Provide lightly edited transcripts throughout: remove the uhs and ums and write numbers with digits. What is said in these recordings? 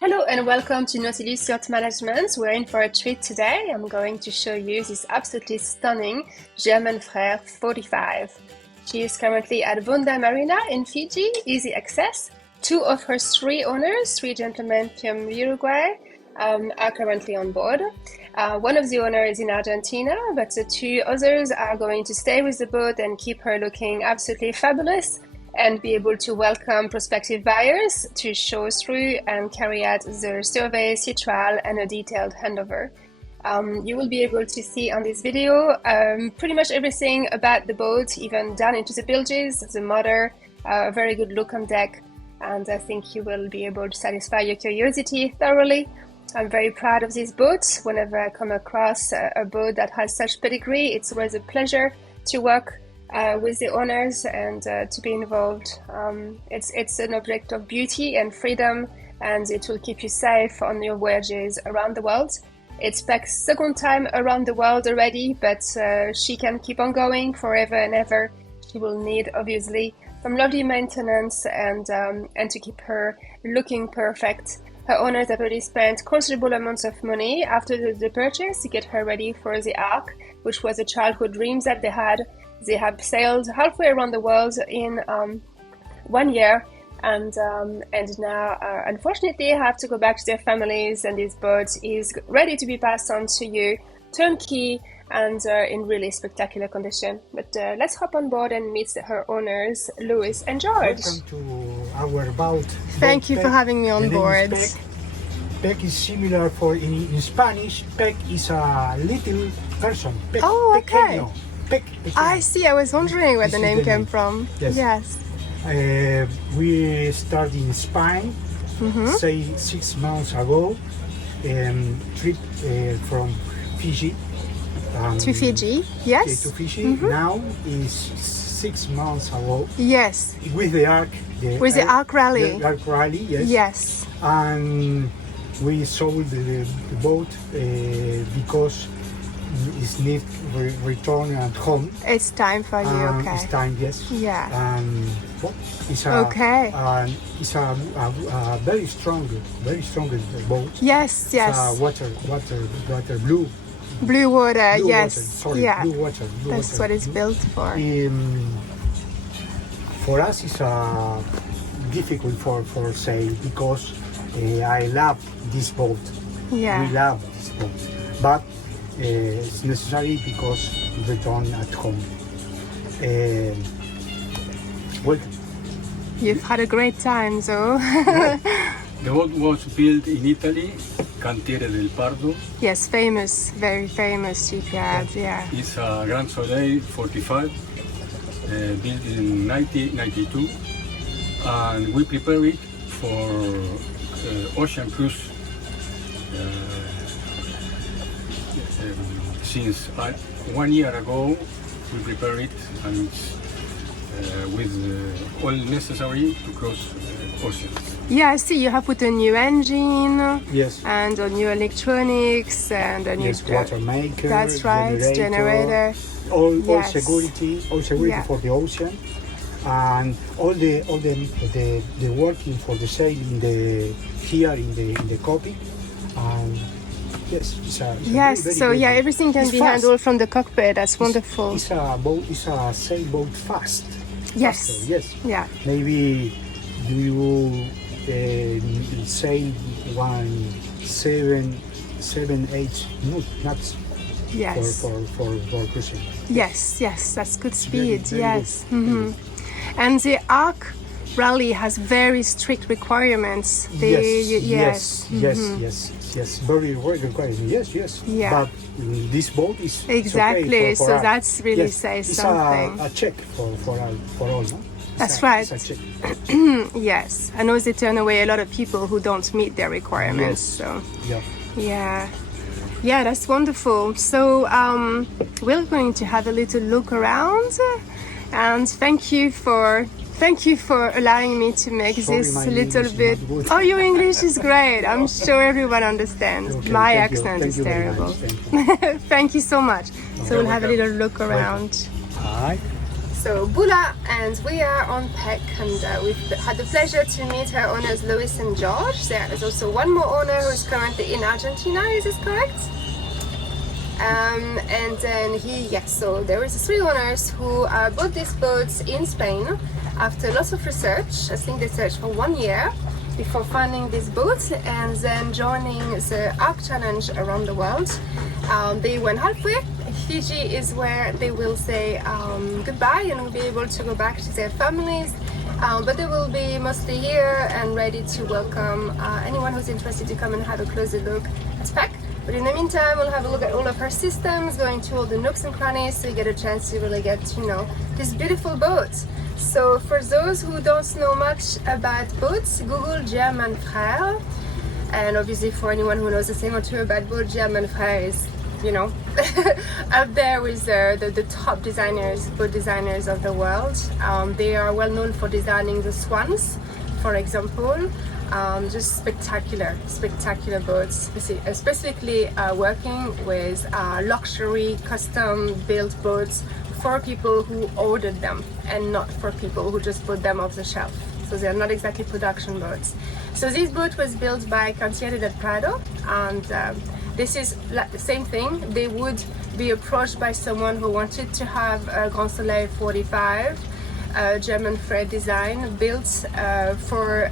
Hello and welcome to Nautilus Yacht Management. We're in for a treat today. I'm going to show you this absolutely stunning German Frère 45. She is currently at Vane Marina in Fiji, easy access. Two of her three owners, three gentlemen from Uruguay, are currently on board. One of the owners is in Argentina, but the two others are going to stay with the boat and keep her looking absolutely fabulous and be able to welcome prospective buyers to show through and carry out the survey, sea trial, and a detailed handover. You will be able to see on this video pretty much everything about the boat, even down into the bilges, the motor, a very good look on deck, and I think you will be able to satisfy your curiosity thoroughly. I'm very proud of this boat. Whenever I come across a boat that has such pedigree, it's always a pleasure to work with the owners and to be involved. It's an object of beauty and freedom, and it will keep you safe on your voyages around the world. It's PEC's second time around the world already, but she can keep on going forever and ever. She will need, obviously, some lovely maintenance and to keep her looking perfect. Her owners have already spent considerable amounts of money after the purchase to get her ready for the Ark, which was a childhood dream that they had. They have sailed halfway around the world in 1 year, and now unfortunately have to go back to their families, and this boat is ready to be passed on to you, turnkey and in really spectacular condition. But let's hop on board and meet her owners, Louis and George. Welcome to our boat. Thank you for having me on board. PEC is similar in Spanish. PEC is a little person. PEC, oh, okay. Pequeño. PEC, I see. I was wondering where the name came from. Yes. We started in Spain, say 6 months ago, trip from Fiji. To Fiji, yes. To Fiji. Now is 6 months ago. Yes. With the Ark. With the Ark Rally. The Ark Rally, yes. Yes. And we sold the boat because it's need return at home. It's time for you, okay. It's time, yes. Yeah. And it's a very strong boat. Yes, yes. It's water, blue water, blue yes. Water, sorry, yeah. Blue water. That's what it's built for. For us, it's difficult for say because I love this boat. Yeah. We love this boat, but it's necessary because return at home. Welcome. You've had a great time, so. The boat was built in Italy, Cantiere del Pardo. Yes, famous, very famous shipyard, yeah. It's a Grand Soleil 45, built in 1992, and we prepare it for ocean cruise since 1 year ago. We prepare it and it's with all necessary to cross oceans. Yeah, I see you have put a new engine. Yes. And a new electronics and a new WATERMAKER. That's right, generator. All security yeah. for the ocean, and all the working for the sail here in the cockpit. Yes, it's yes. Very, so yeah, everything can be handled from the cockpit. That's wonderful. It's a sailboat fast. Yes. Faster, yes. Yeah. Maybe you sail 7-8 knots. Yes. For cruising. Yes, that's good speed. Very yes. good. And the Ark Rally has very strict requirements. Yes. Very requirements. Yes. Yeah. But this boat is exactly. Okay for so us. that's really yes. says it's something. a check for all. No? That's right. It's a check. Yes, I know they turn away a lot of people who don't meet their requirements. Yes. So Yeah. Yeah, that's wonderful. So we're going to have a little look around, and thank you for allowing me to make this little bit. Oh, your English is great. I'm sure everyone understands. Okay, My thank accent you. is Thank you terrible. Thank you. Thank you so much. So we'll have a little look around. All right. So Bula, and we are on PEC, and we've had the pleasure to meet her owners Louis and George. There is also one more owner who is currently in Argentina, is this correct? And then so there is 3 owners who bought these boats in Spain after lots of research. I think they searched for 1 year before finding these boats and then joining the ARC challenge around the world. They went halfway. Fiji is where they will say goodbye and will be able to go back to their families, but they will be mostly here and ready to welcome anyone who's interested to come and have a closer look at PEC. But in the meantime, we'll have a look at all of her systems, going to all the nooks and crannies, so you get a chance to really get to know this beautiful boat. So for those who don't know much about boats, Google GENNAKER, and obviously for anyone who knows the same or two about boats, GENNAKER is, you know, up there with the top designers, boat designers of the world. They are well known for designing the swans, for example. Just spectacular boats, specifically working with luxury custom built boats for people who ordered them and not for people who just bought them off the shelf. So they're not exactly production boats. So this boat was built by Cantieri del Prado, and this is the same thing. They would be approached by someone who wanted to have a Grand Soleil 45 German Fred design built for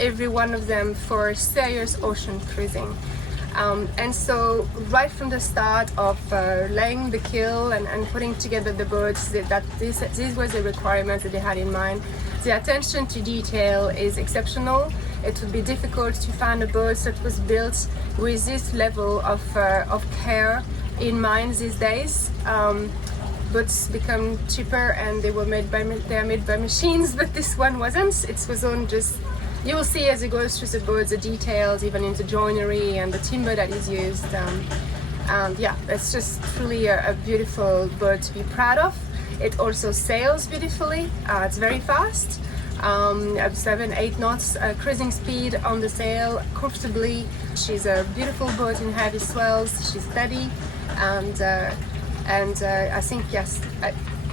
every one of them for serious ocean cruising. And so right from the start of laying the keel and putting together the boats, this was a requirement that they had in mind. The attention to detail is exceptional. It would be difficult to find a boat that was built with this level of care in mind these days. Boats become cheaper and they are made by machines, but this one wasn't. It was on just, you will see as it goes through the boat, the details, even in the joinery and the timber that is used. And yeah, it's just truly a beautiful boat to be proud of. It also sails beautifully. It's very fast. 7-8 knots cruising speed on the sail comfortably. She's a beautiful boat in heavy swells. She's steady, and I think, yes,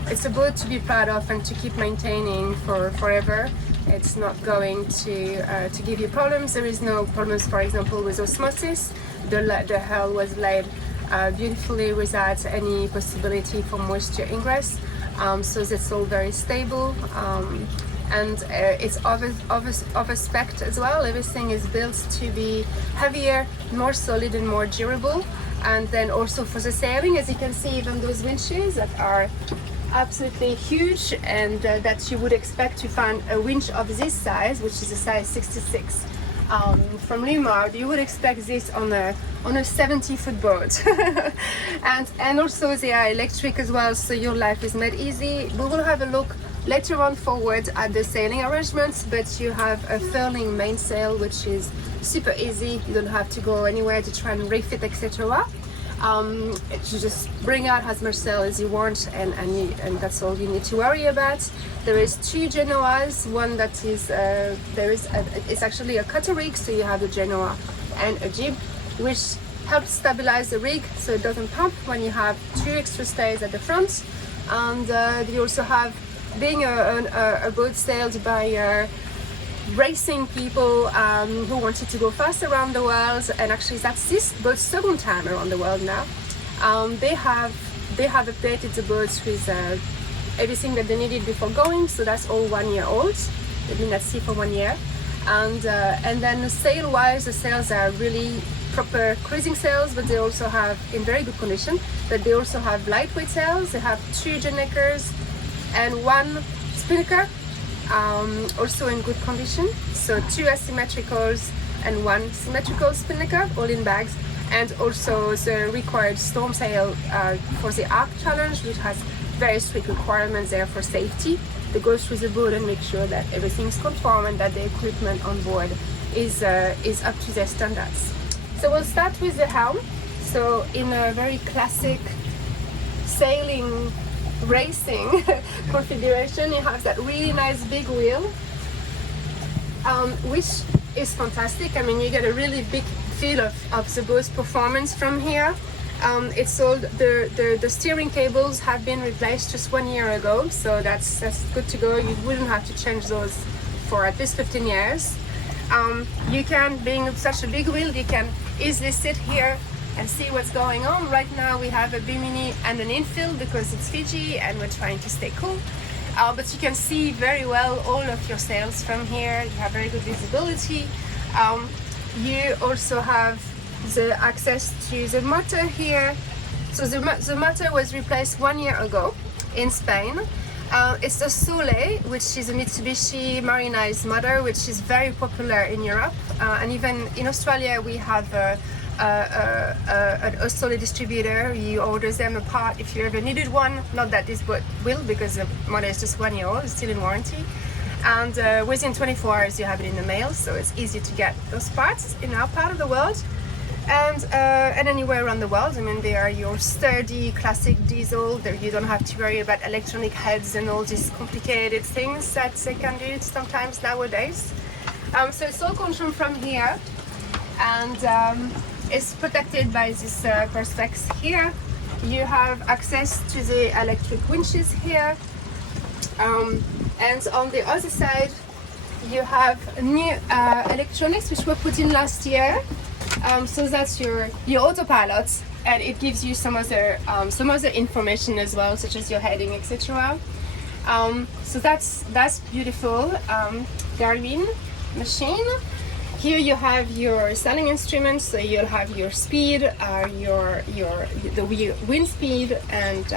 it's a boat to be proud of and to keep maintaining for forever. It's not going to give you problems. There is no problems, for example, with osmosis. The hull was laid beautifully without any possibility for moisture ingress. So that's all very stable. And it's over spec as well. Everything is built to be heavier, more solid and more durable. And then also for the sailing, as you can see, even those winches that are absolutely huge and that you would expect to find a winch of this size, which is a size 66 from Limard, you would expect this on a 70-foot boat. and also they are electric as well, so your life is made easy. We will have a look later on forward at the sailing arrangements, but you have a furling mainsail, which is super easy. You don't have to go anywhere to try and refit, etc. You just bring out as much sail as you want, and that's all you need to worry about. There is 2 Genoas. One that is it's actually a cutter rig, so you have the Genoa and a jib, which helps stabilize the rig so it doesn't pump when you have 2 extra stays at the front. And you also have, being a boat sailed by racing people who wanted to go fast around the world, and actually that's this boat's 2nd time around the world now. They have updated the boats with everything that they needed before going, so that's all 1 year old. They've been at sea for 1 year. And then sail wise, the sails are really proper cruising sails, but they also have in very good condition. But they also have lightweight sails. They have 2 GENNAKERs and 1 SPINNAKER, also in good condition. So 2 asymmetricals and 1 symmetrical SPINNAKER, all in bags. And also the required storm sail for the ARC challenge, which has very strict requirements there for safety. They go through the boat and make sure that everything's conform and that the equipment on board is up to their standards. So we'll start with the helm. So in a very classic sailing racing configuration, you have that really nice big wheel, which is fantastic. I mean, you get a really big feel of the boat's performance from here. It's all the steering cables have been replaced just 1 year ago, so that's good to go. You wouldn't have to change those for at least 15 years. You can, being such a big wheel, you can easily sit here and see what's going on. Right now we have a bimini and an infill because it's Fiji and we're trying to stay cool. But you can see very well all of your sails from here. You have very good visibility. You also have the access to the motor here. So the motor was replaced 1 year ago in Spain. It's the Soleil, which is a Mitsubishi marinized motor, which is very popular in Europe. And even in Australia, we have a Soleil distributor. You order them a part if you ever needed one. Not that this boat will, because the motor is just 1 year old, it's still in warranty. And within 24 hours, you have it in the mail, so it's easy to get those parts in our part of the world. And anywhere around the world. I mean, they are your sturdy classic diesel. You don't have to worry about electronic heads and all these complicated things that they can do sometimes nowadays. So it's all controlled from here, and it's protected by this perspex here. You have access to the electric winches here, and on the other side you have new electronics which were put in last year. So that's your autopilot, and it gives you some other information as well, such as your heading, etc. So that's beautiful. Garmin machine. Here you have your sailing instruments, so you'll have your speed, the wind speed, and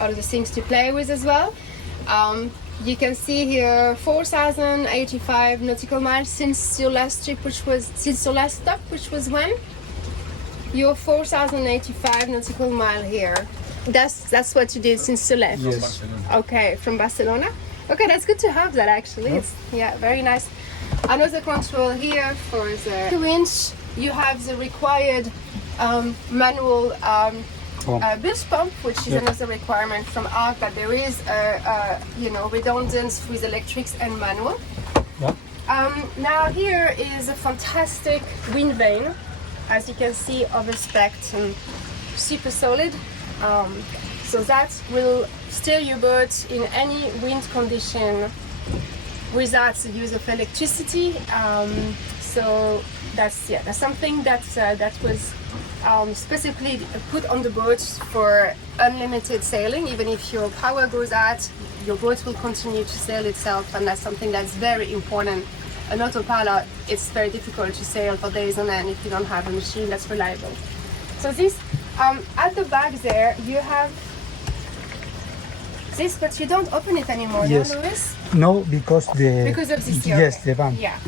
all of the things to play with as well. You can see here 4,085 nautical miles since your last trip, since your last stop, which was when? Your 4,085 nautical mile here. That's what you did since you left? Yes. Okay, from Barcelona. Okay, that's good to have that actually. Yeah. It's, yeah, very nice. Another control here for the winch. You have the required manual bilge pump, which is another requirement from ARC, that there is redundant with electrics and manual. Yeah. Now here is a fantastic wind vane, as you can see, overspec'd and super solid. So that will steer your boat in any wind condition without the use of electricity. So that's something that was specifically put on the boat for unlimited sailing. Even if your power goes out, your boat will continue to sail itself, and that's something that's very important. An autopilot, it's very difficult to sail for days on end if you don't have a machine that's reliable. So this, at the back there, you have this, but you don't open it anymore, Yes. no, Louis? No, because of this. Yes, the van. Yeah.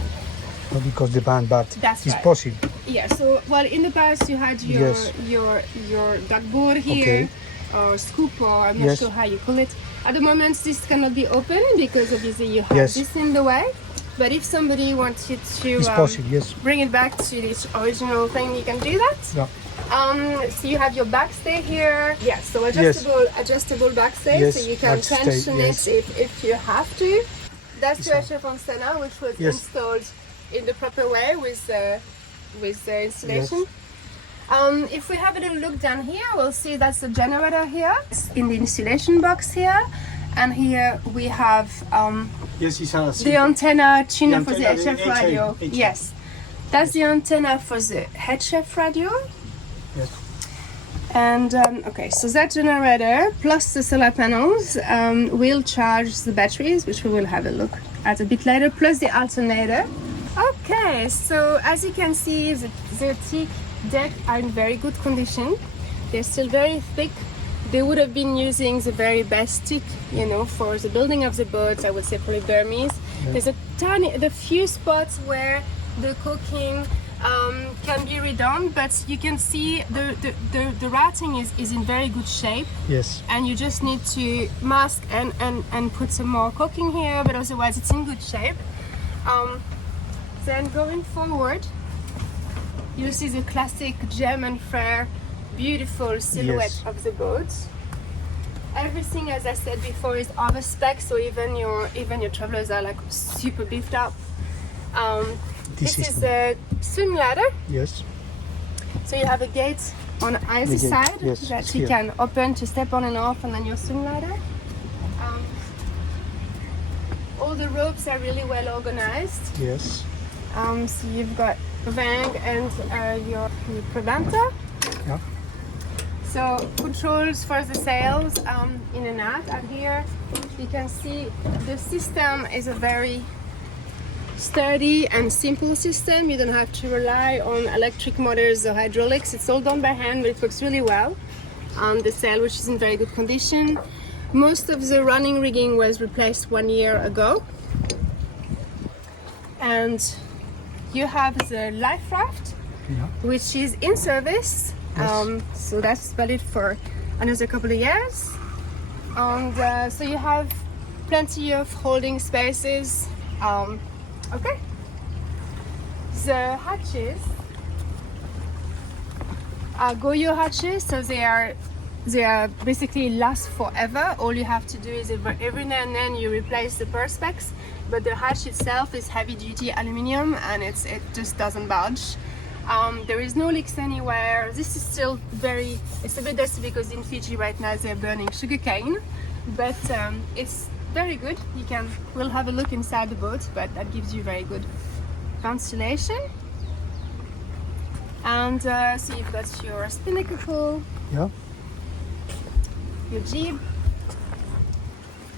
Not because the van, but That's it's right. possible. Yeah, so, well, in the past you had your Yes. your duckboard here, Okay. or scoop, or I'm not Yes. sure how you call it. At the moment this cannot be open because obviously you have Yes. this in the way. But if somebody wants you to It's possible, yes. bring it back to this original thing, you can do that. Yeah. So you have your backstay here. Yeah, so adjustable backstay, Yes, so you can backstay, tension yes. it if you have to. That's your HF antenna, which was Yes. installed in the proper way with the installation. If we have a little look down here, we'll see that's the generator here. It's in the insulation box here. And here we have Yes, it's a the antenna tuner for the antenna, the HF radio. HF. Yes, that's the antenna for the HF radio. Yes. And okay, so that generator plus the solar panels will charge the batteries, which we will have a look at a bit later, plus the alternator. Okay, so as you can see, the TEAK deck are in very good condition. They're still very thick. They would have been using the very best TEAK, for the building of the boats. I would say probably Burmese. Yeah. There's the few spots where the caulking can be redone, but you can see the ratting is in very good shape. Yes. And you just need to mask and put some more caulking here, but otherwise it's in good shape. Then going forward, you see the classic German Frere, beautiful silhouette Yes. of the boat. Everything, as I said before, is overspec, so even your travelers are like super beefed up. This is a swim ladder. Yes. So you have a gate on either Again, side yes, that it's you here. can open to step on and off, and then your swing ladder. All the ropes are really well organized. Yes. So you've got Vane and your preventer. Yeah. So controls for the sails in and out here. You can see the system is a very sturdy and simple system. You don't have to rely on electric motors or hydraulics. It's all done by hand, but it works really well. The sail, which is in very good condition. Most of the running rigging was replaced 1 year ago. And you have the LIFERAFT, Yeah. which is in service. Yes. So that's valid for another couple of years. And so you have plenty of holding spaces. Okay. The hatches are Goyo hatches, so they are basically last forever. All you have to do is every now and then you replace the perspex, but the hatch itself is heavy duty aluminium and it just doesn't budge. There is no leaks anywhere. This is still it's a bit dusty because in Fiji right now they're burning sugarcane, but it's very good. We'll have a look inside the boat, but that gives you very good ventilation. And so you've got your SPINNAKER pool, Yeah. your jib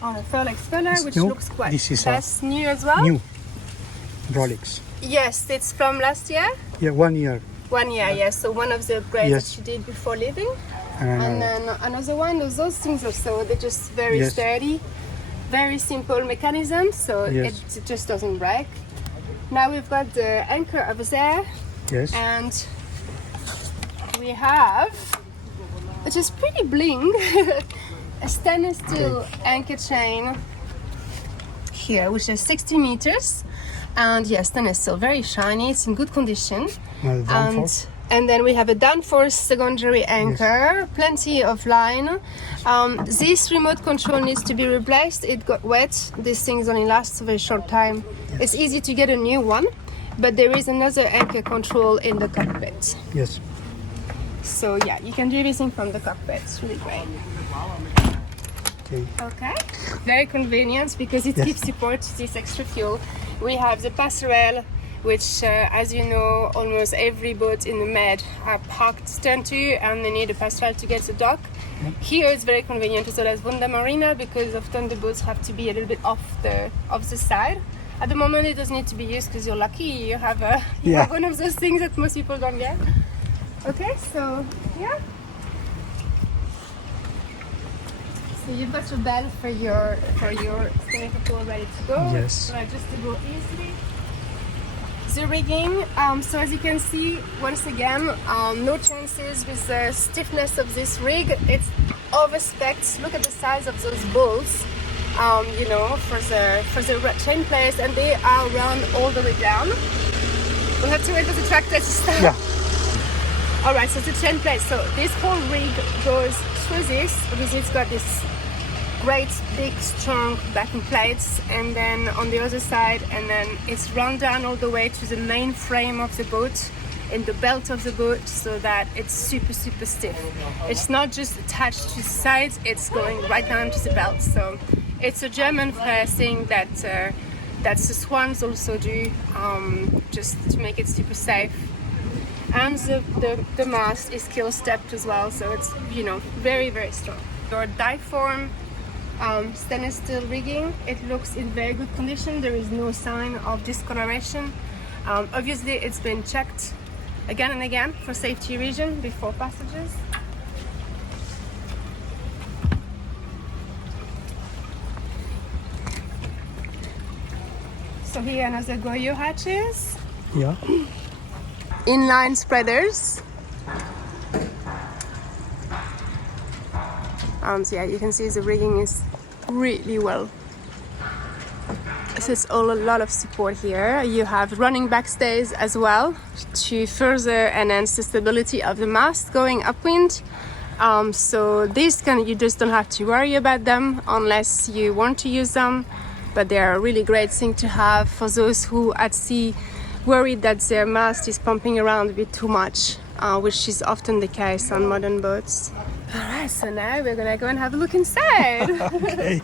on a FURLING spoiler, It's which new. looks quite This is that's new as well. New. Rolex. Yes, it's from last year. Yeah, 1 year. 1 year, yes. So one of the upgrades Yes. that she did before leaving. And And then another one of those things also, they're just very Yes. sturdy, very simple mechanism, so Yes. it just doesn't break. Now we've got the anchor over there, yes. and we have, which is pretty bling, a stainless steel anchor chain here, which is 60 meters. And yes, stainless steel, very shiny, it's in good condition. Well, downforce. And then we have a downforce secondary anchor, plenty of line. This remote control needs to be replaced. It got wet. This thing only lasts a very short time. It's easy to get a new one, but there is another anchor control in the cockpit. Yes. So yeah, you can do everything from the cockpit. It's really great. Okay. Okay. Very convenient because it Yes. supports this extra fuel. We have the passerelle, which, as you know, almost every boat in the Med are parked stern to, and they need a passerelle to get to dock. Here it's very convenient as well as Vanda Marina because often the boats have to be a little bit off the side. At the moment, it doesn't need to be used because you're lucky you have one of those things that most people don't get. Okay, so yeah. So you've got your bell for your SPINNAKER pool ready to go. Yes. So adjustable easily. The rigging, so as you can see, once again, no chances with the stiffness of this rig. It's over-specced. Look at the size of those bolts, you know, for the chain plates, and they are round all the way down. We'll have to wait for the tractor to start. Yeah. All right, so the chain plate. So this whole rig goes through this because it's got this great big strong backing plates, and then on the other side, and then it's run down all the way to the main frame of the boat and the belt of the boat, so that it's super stiff. It's not just attached to the sides, it's going right down to the belt. So it's a German thing that the Swans also do, just to make it super safe. And the mast is kill stepped as well, so it's, you know, very strong. Your diform stainless steel rigging, it looks in very good condition. There is no sign of discoloration. Obviously it's been checked again and again for safety reasons before passages. So here another Goyo hatches. Yeah. Inline spreaders. So yeah, you can see the rigging is really well. So it's a lot of support here. You have running backstays as well to further enhance the stability of the mast going upwind. So these you just don't have to worry about them unless you want to use them, but they are a really great thing to have for those who at sea worried that their mast is pumping around a bit too much. which is often the case on modern boats. Alright, so now we're gonna go and have a look inside. Okay.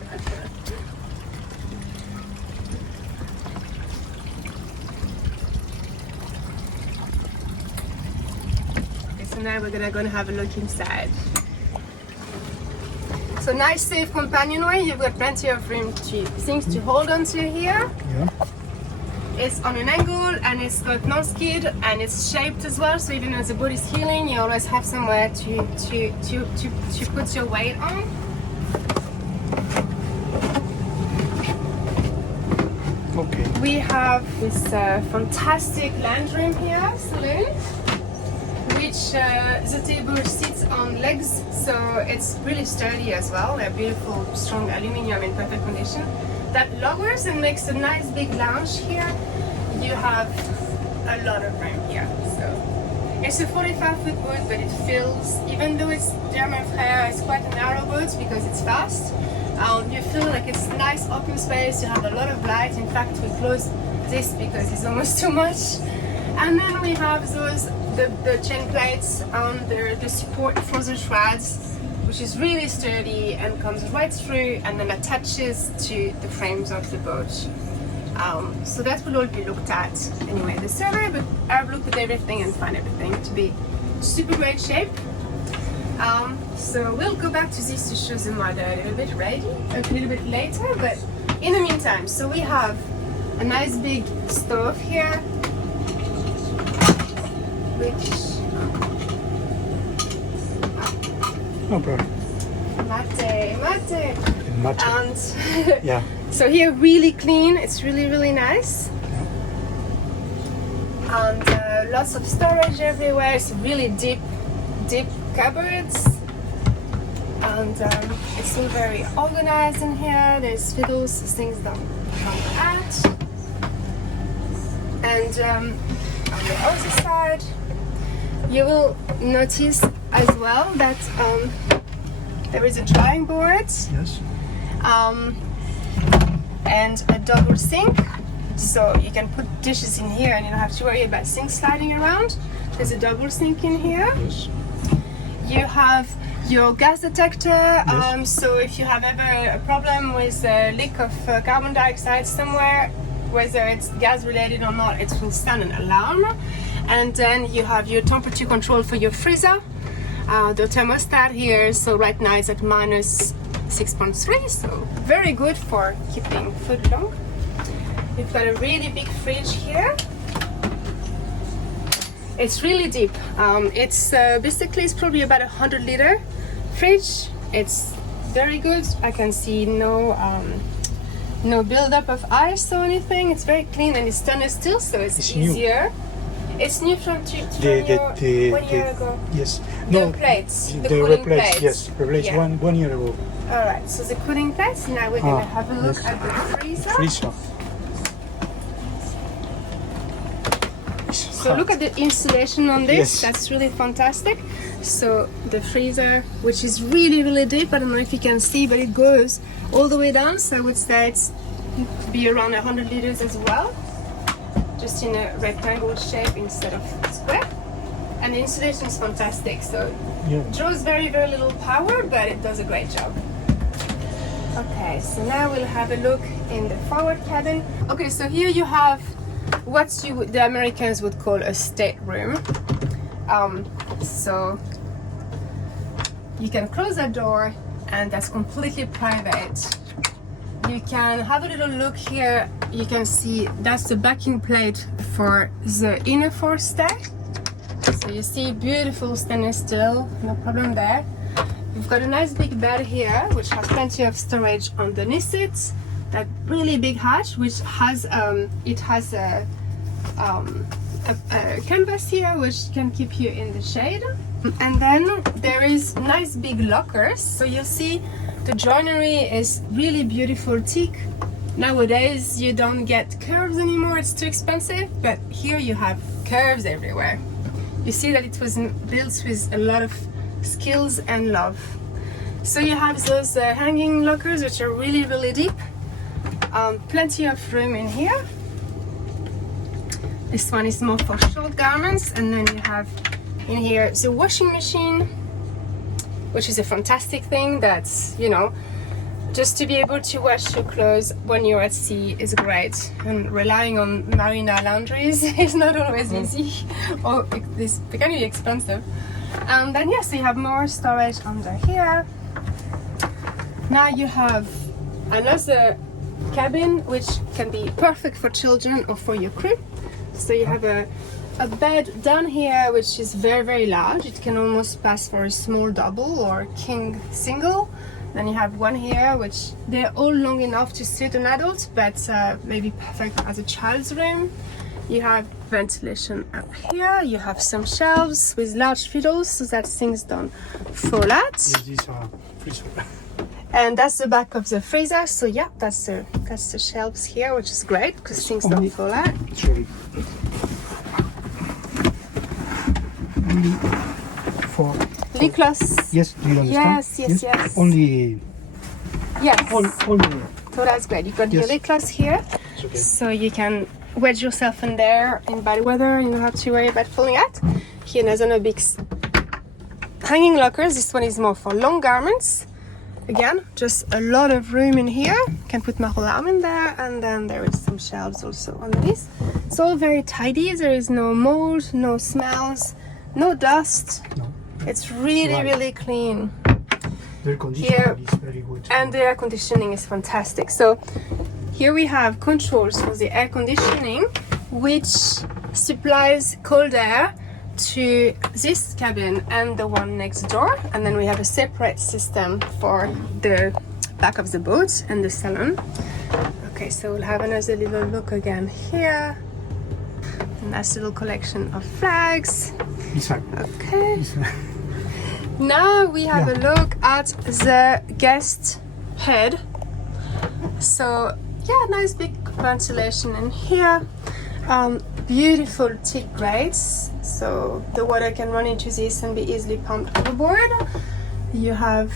So now we're gonna go and have a look inside. So nice safe companionway, you've got plenty of room to things to hold onto here. Yeah. It's on an angle and it's got non-skid and it's shaped as well, so even as the boat is heeling you always have somewhere to put your weight on. Okay. We have this fantastic land room here, Soleil, which the table sits on legs, so it's really sturdy as well. They're beautiful, strong aluminium in perfect condition. That lowers and makes a nice big lounge here. You have a lot of room here. So it's a 45-foot boat, but it feels, even though it's German Frère, it's quite a narrow boat because it's fast. You feel like it's nice open space. You have a lot of light. In fact, we close this because it's almost too much. And then we have the chain plates on the support for the shrouds, which is really sturdy and comes right through and then attaches to the frames of the boat. So that will all be looked at anyway in the survey, but I've looked at everything and found everything to be super great shape. So we'll go back to this to show the model a little bit later, but in the meantime, so we have a nice big stove here, which No problem. mate. And Yeah. so here really clean, it's really nice. And lots of storage everywhere. It's really deep cupboards. And it's all very organized in here. There's fiddles, things don't come out. And on the other side, you will notice as well that there is a drying board. Yes. And a double sink, so you can put dishes in here and you don't have to worry about sinks sliding around. There's a double sink in here. Yes. You have your gas detector, Yes. so if you have ever a problem with a leak of carbon dioxide somewhere, whether it's gas related or not, it will sound an alarm. And then you have your temperature control for your freezer. The thermostat here, so right now it's at minus 6.3, so very good for keeping food long. We've got a really big fridge here. It's really deep. It's basically it's probably about 100-liter fridge. It's very good. I can see no buildup of ice or anything. It's very clean and it's stainless steel, so it's easier. New. It's new from 1 year ago. Yes. The plates, the cooling replace, plates. yes, replaced Yeah. 1 year ago. Alright, so the cooling plates. Now we're gonna have a look yes. at the freezer. Freezer. So look at the insulation on this. Yes. That's really fantastic. So the freezer, which is really deep, I don't know if you can see, but it goes all the way down. So I would say it's be around 100 liters as well, just in a rectangle shape instead of square. And the insulation is fantastic. So Yeah. it draws very little power, but it does a great job. Okay, so now we'll have a look in the forward cabin. Okay, so here you have what the Americans would call a stateroom. So you can close that door and that's completely private. You can have a little look here. You can see that's the backing plate for the inner forestay. So you see beautiful stainless steel, no problem there. We've got a nice big bed here, which has plenty of storage underneath it. That really big hatch, which has a canvas here, which can keep you in the shade. And then there is nice big lockers. So you see the joinery is really beautiful teak. Nowadays you don't get curves anymore, it's too expensive, but here you have curves everywhere. You see that it was built with a lot of skills and love. So you have those hanging lockers, which are really deep. Plenty of room in here. This one is more for short garments, and then you have in here the washing machine, which is a fantastic thing. That's, you know, just to be able to wash your clothes when you're at sea is great, and relying on marina laundries is not always easy, or it's can be expensive. And then yes, you have more storage under here. Now you have another cabin which can be perfect for children or for your crew. So you have a bed down here which is very, very large. It can almost pass for a small double or king single. Then you have one here which they're all long enough to suit an adult, but maybe perfect as a child's room. You have ventilation up here. You have some shelves with large fiddles so that things don't fall out. These are freezer. And that's the back of the freezer. So yeah, that's the shelves here, which is great because things don't fall out. Sorry. Only for Lip gloss. yes, do you understand? Yes. Only. Yes. Only. So that's great. You've got Yes. your lip gloss here, It's okay. so you can wedge yourself in there in bad weather. You don't have to worry about falling out. Here there's another big hanging lockers. This one is more for long garments. Again, just a lot of room in here. Can put my whole arm in there, and then there is some shelves also underneath. It's all very tidy. There is no mold, no smells, no dust. No. It's really, Right. really clean. The air conditioning is very good. And the air conditioning is fantastic. So here we have controls for the air conditioning, which supplies cold air to this cabin and the one next door. And then we have a separate system for the back of the boat and the salon. Okay, so we'll have another little look again here. A nice little collection of flags. Inside. Okay. Inside. Now we have Yeah. a look at the guest head. So yeah, nice big ventilation in here. Beautiful teak grates, so the water can run into this and be easily pumped overboard. You have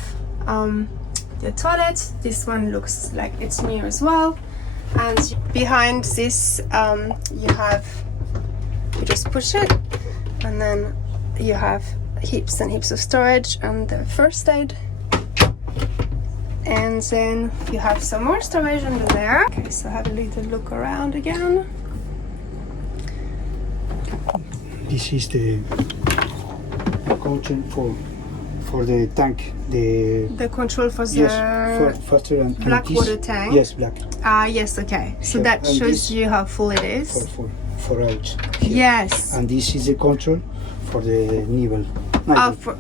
the toilet. This one looks like it's new as well. And behind this, you just push it, and then you have heaps and heaps of storage and the first aid. And then you have some more storage under there. Okay, so have a little look around again. This is the content for the tank. The control for the Yes, for faster and black this- water tank. Yes, black. Yes, okay. So Yeah, that and shows this- you how full it is. For out. Here. Yes. And this is the control for the nibble.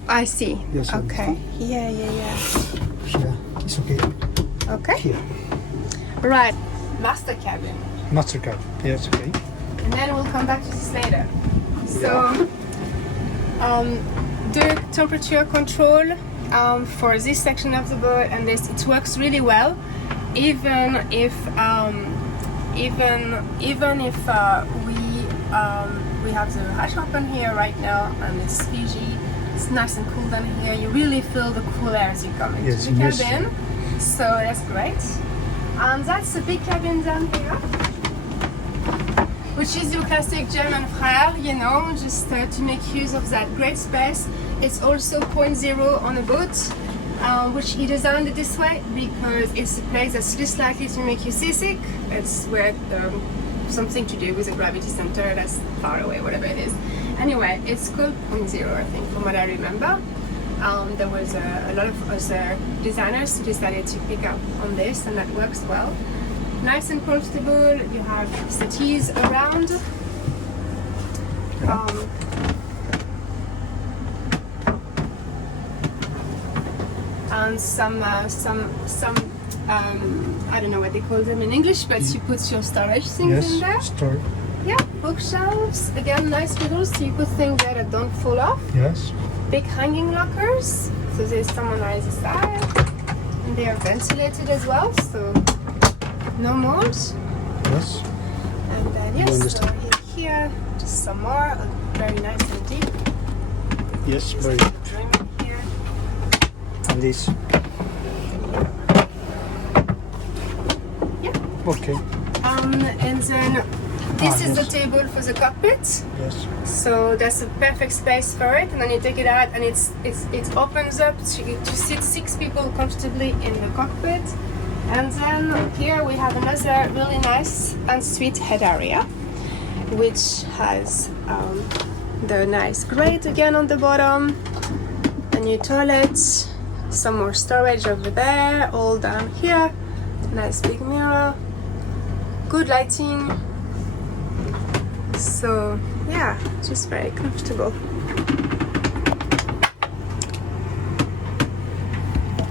I see. Yes, Okay. Yeah. Here, it's okay. Okay. Here, Right. Master cabin. MasterCard. Yes, okay. And then we'll come back to this later. So, the temperature control for this section of the boat and this, it works really well, even if we have the hatch open here right now, and it's Fiji. It's nice and cool down here. You really feel the cool air as you come into Yes, the yes. cabin. So that's great. And that's the big cabin down here, which is your classic German frère, you know, just to make use of that great space. It's also 0.0 on a boat, which he designed it this way because it's a place that's less likely to make you seasick. It's where something to do with the gravity center that's far away, whatever it is. Anyway, it's called 0.0, I think, from what I remember. There was a lot of other designers who decided to pick up on this, and that works well. Nice and comfortable. You have settees around. And some I don't know what they call them in English, but you put your storage things in there. Yes, store. Yeah, bookshelves. Again, nice fiddles, so you put things there that don't fall off. Yes. Big hanging lockers, so there's someone on either side, and they are ventilated as well, so no mold. Yes. And then You yes, so understand. here just some more, very nice and deep. Yes, Just very. trim it here. And this. Yeah. Okay. And then This is the yes. table for the cockpit. Yes. So there's a perfect space for it, and then you take it out, and it opens up to sit 6 people comfortably in the cockpit. And then here we have another really nice ensuite head area, which has the nice grate again on the bottom, a new toilet, some more storage over there, all down here, nice big mirror, good lighting. So yeah, just very comfortable.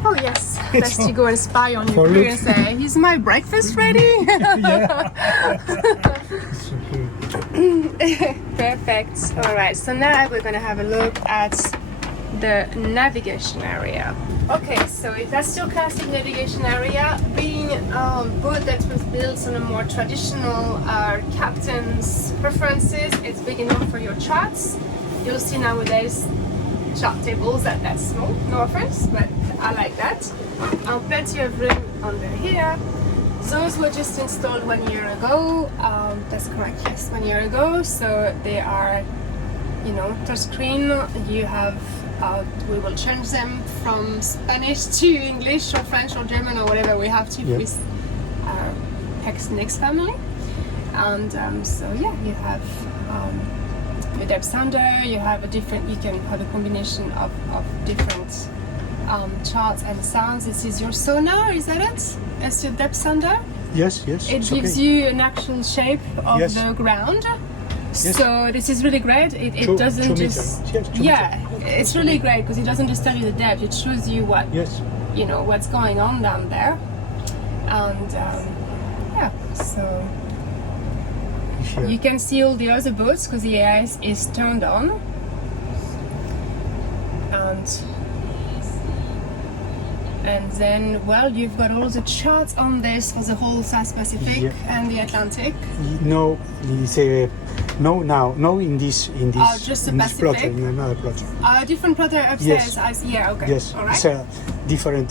Oh yes, let's to go and spy on your crew and say, is my breakfast ready? Perfect. Alright, so now we're gonna have a look at the navigation area. Okay, so if that's your classic navigation area, being a boat that was built on a more traditional captain's preferences, it's big enough for your charts. You'll see nowadays chart tables that's small, no offense, but I like that. Plenty of room under here. Those were just installed 1 year ago. That's correct, yes, 1 year ago. So they are, you know, touchscreen. You have, we will change them from Spanish to English or French or German or whatever we have to with our next family. And so yeah, you have your depth sounder. You have you can have a combination of different charts and sounds. This is your sonar, is that it? That's your depth sounder? Yes, yes. It gives you an actual shape of the ground. Yes. So this is really great. It doesn't just... it's really great because it doesn't just tell you the depth. It shows you what, you know, what's going on down there. And yeah, so... You can see all the other boats because the AI is turned on. And then, well, you've got all the charts on this for the whole South Pacific and the Atlantic. No, it's no in this just the in this Pacific. plotter, in another plotter. A different plotter upstairs. Yes. Okay. Yes, all right. it's a different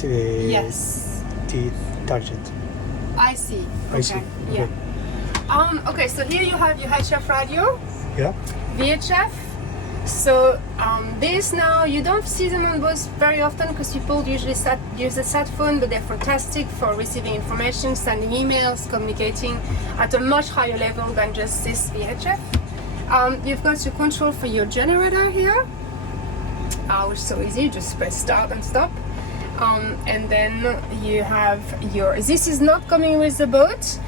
target. I see. Okay. I see. Yeah. Okay, so here you have your HF radio. Yeah. VHF. So these now, you don't see them on boats very often because people usually use a sat phone, but they're fantastic for receiving information, sending emails, communicating at a much higher level than just this VHF. You've got your control for your generator here, which is so easy, just press start and stop. And then you have this is not coming with the boat.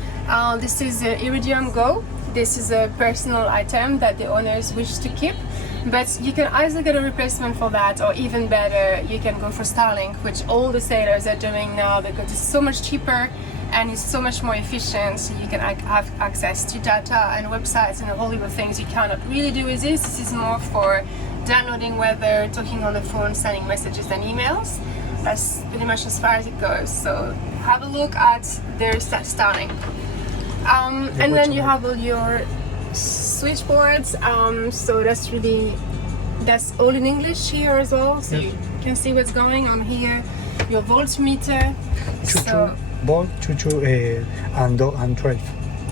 This is Iridium Go. This is a personal item that the owners wish to keep. But you can either get a replacement for that, or even better, you can go for Starlink, which all the sailors are doing now because it's so much cheaper and it's so much more efficient. So you can have access to data and websites and a whole heap of things you cannot really do with this. This is more for downloading weather, talking on the phone, sending messages and emails. That's pretty much as far as it goes. So have a look at their Starlink. And then you have all your switchboards, so that's all in English here as well, so you can see what's going on here. Your voltmeter, volt, and 12.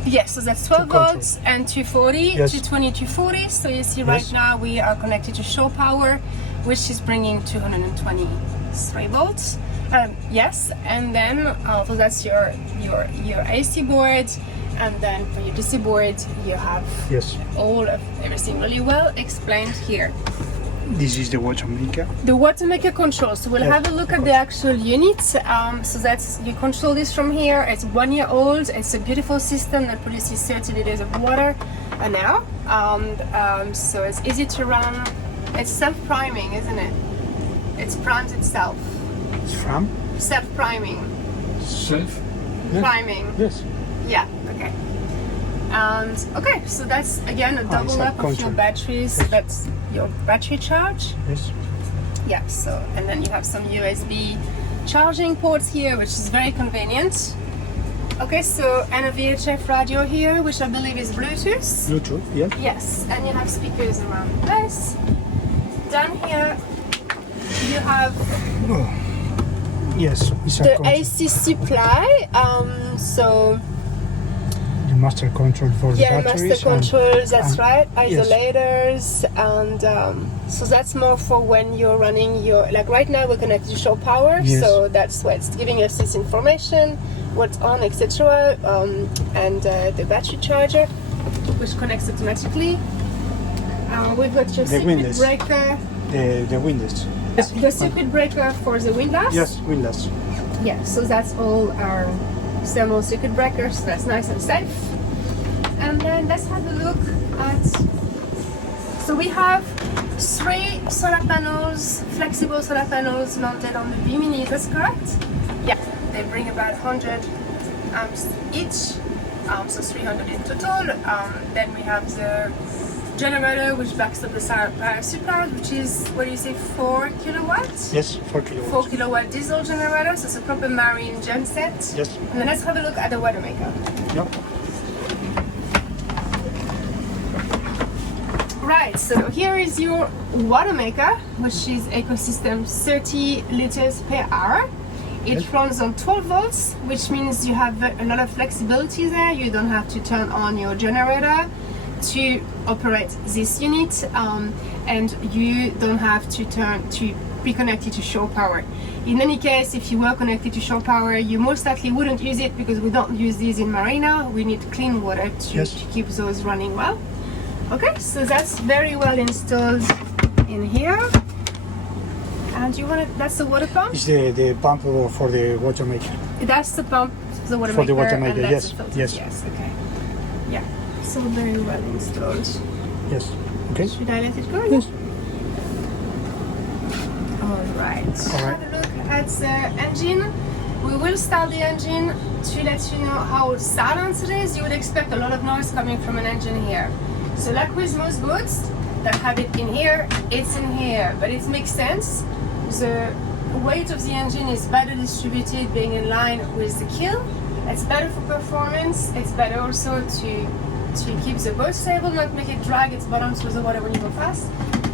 Yes, so that's 12 volts and 240, 220, 240. So you see right now we are connected to shore power, which is bringing 223 volts. Yes, and then so that's your AC board. And then for your DC board, you have all of everything really well explained here. This is the WATERMAKER. The WATERMAKER control. So we'll have a look at the actual unit. So that's, you control this from here. It's 1 year old. It's a beautiful system that produces 30 liters of water an hour. So it's easy to run. It's self-priming, isn't it? It primes itself. It's from? Self-priming. Self-priming. Yes. Yeah, okay. And okay, so that's again a double up of your batteries. That's your battery charge. Yes. Yeah, so and then you have some USB charging ports here, which is very convenient. Okay, so and a VHF radio here, which I believe is Bluetooth. Bluetooth, yeah. Yes, and you have speakers around the place. Down here you have yes, the AC supply. So master control for the Yeah, batteries. master controls, that's right. yes. Isolators, and so that's more for when you're running your, like right now we're connected to shore power, Yes. so that's why it's giving us this information, what's on, etc. And the battery charger, which connects automatically. We've got your The circuit windlass. breaker. The windows. The circuit breaker for the windlass. Yes, windows. Yeah, so that's all our thermal circuit breakers, so that's nice and safe. And then let's have a look at, so we have 3 solar panels, flexible solar panels mounted on the beam, is that correct? Yeah, they bring about 100 amps each, so 300 in total. Then we have the generator which backs up the power supply, which is, what do you say, 4 kilowatts? Yes, 4 kilowatts. 4 kilowatt diesel generator, so it's a proper marine genset. Yes. And then let's have a look at the WATERMAKER. Yep. Right, so here is your WATERMAKER, which is ecosystem 30 liters per hour. It Yes. runs on 12 volts, which means you have a lot of flexibility there. You don't have to turn on your generator to operate this unit, and you don't have to be connected to shore power. In any case, if you were connected to shore power, you most likely wouldn't use it because we don't use these in marina. We need clean water to, Yes. to keep those running well. Okay, so that's very well installed in here. And you want that's the water pump? It's the pump for the WATERMAKER. That's the pump, the WATERMAKER. For the WATERMAKER, and that's yes, the filter. yes. Yes, okay. Yeah, so very well installed. Yes. Okay. Should I let it go? Yes. Alright. All right. Have a look at the engine. We will start the engine to let you know how silent it is. You would expect a lot of noise coming from an engine here. So like with most boats that have it in here, it's in here. But it makes sense. The weight of the engine is better distributed, being in line with the keel. It's better for performance. It's better also to keep the boat stable, not make it drag its bottom through the water when you go fast.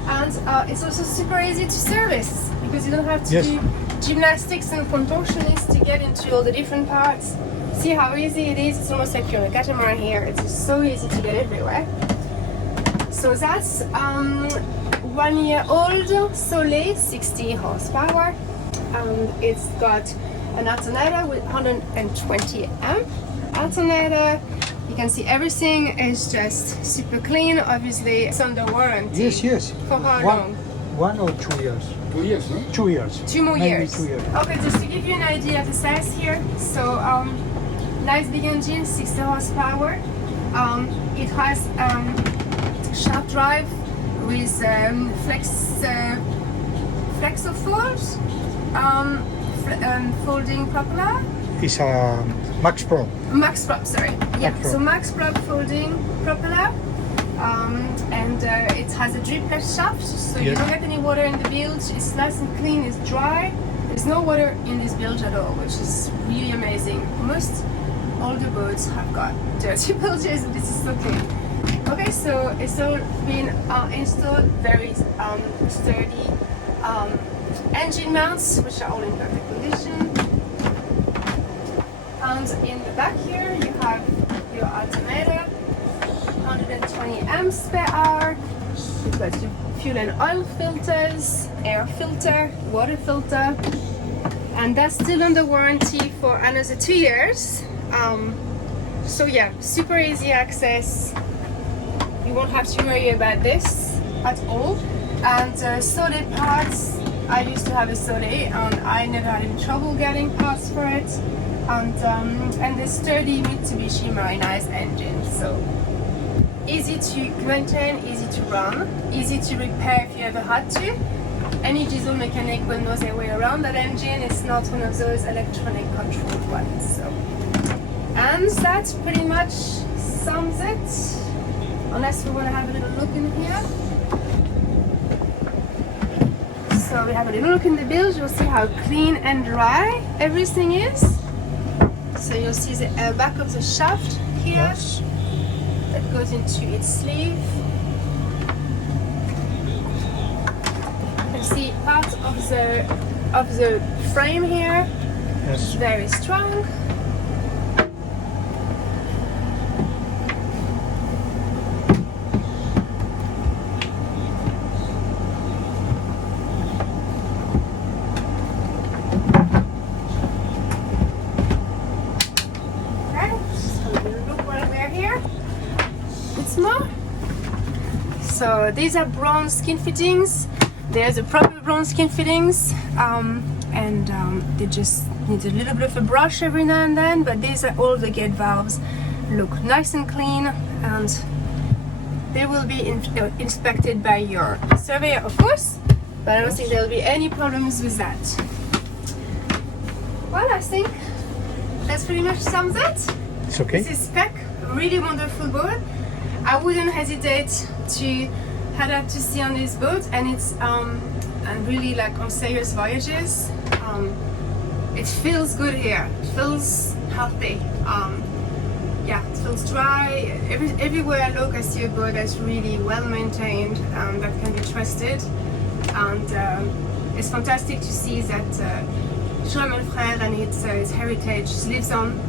And it's also super easy to service because you don't have to Yes. do gymnastics and contortionists to get into all the different parts. See how easy it is? It's almost like you're on a catamaran here. It's just so easy to get everywhere. So that's 1-year-old Soleil, 60 horsepower. It's got an alternator with 120 amp alternator. You can see everything is just super clean. Obviously, it's under warranty. Yes, yes. For how One- long? 1 or 2 years? 2 years, no? 2 years. 2 more Maybe years. 2 years. Okay, just to give you an idea of the size here. So, nice big engine, 60 horsepower. It has shaft drive with flexofold, folding propeller. It's a Max Pro. Max prop, sorry. Yeah, Max prop. so max prop folding propeller. And it has a dripless shaft, so you Yes. don't get any water in the bilge. It's nice and clean, it's dry. There's no water in this bilge at all, which is really amazing. Most older boats have got dirty bilges, but this is so clean. Okay, so it's all been installed, very sturdy engine mounts, which are all in perfect condition. And in the back here, you have your alternator, 120 amps per hour. You've got your fuel and oil filters, air filter, water filter, and that's still under warranty for another 2 years. So yeah, super easy access. You won't have to worry about this at all. And Soleil parts, I used to have a Soleil and I never had any trouble getting parts for it. And the sturdy Mitsubishi marinized engine. So easy to maintain, easy to run, easy to repair if you ever had to. Any diesel mechanic will know their way around that engine. It's not one of those electronic controlled ones. So. And that pretty much sums it. Unless we want to have a little look in here. So we have a little look in the bilge. You'll see how clean and dry everything is. So you'll see the back of the shaft here. Yes. That goes into its sleeve. You can see part of the frame here. Yes. Very strong. these are bronze skin fittings. There's a proper bronze skin fittings, and they just need a little bit of a brush every now and then, but these are all the gate valves. Look nice and clean, and they will be inspected by your surveyor, of course, but I don't think there will be any problems with that. Well, I think that's pretty much sums it. It's okay. This is Spec, really wonderful boat. I wouldn't hesitate to head out to sea on this boat, and it's and really like on serious voyages. It feels good here. It feels healthy. Yeah, it feels dry. Everywhere I look, I see a boat that's really well maintained, that can be trusted, and it's fantastic to see that German Frère and its heritage lives on,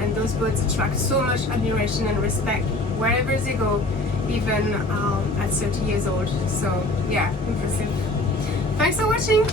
and those boats attract so much admiration and respect wherever they go, even at 30 years old. So yeah, impressive. Thanks for watching.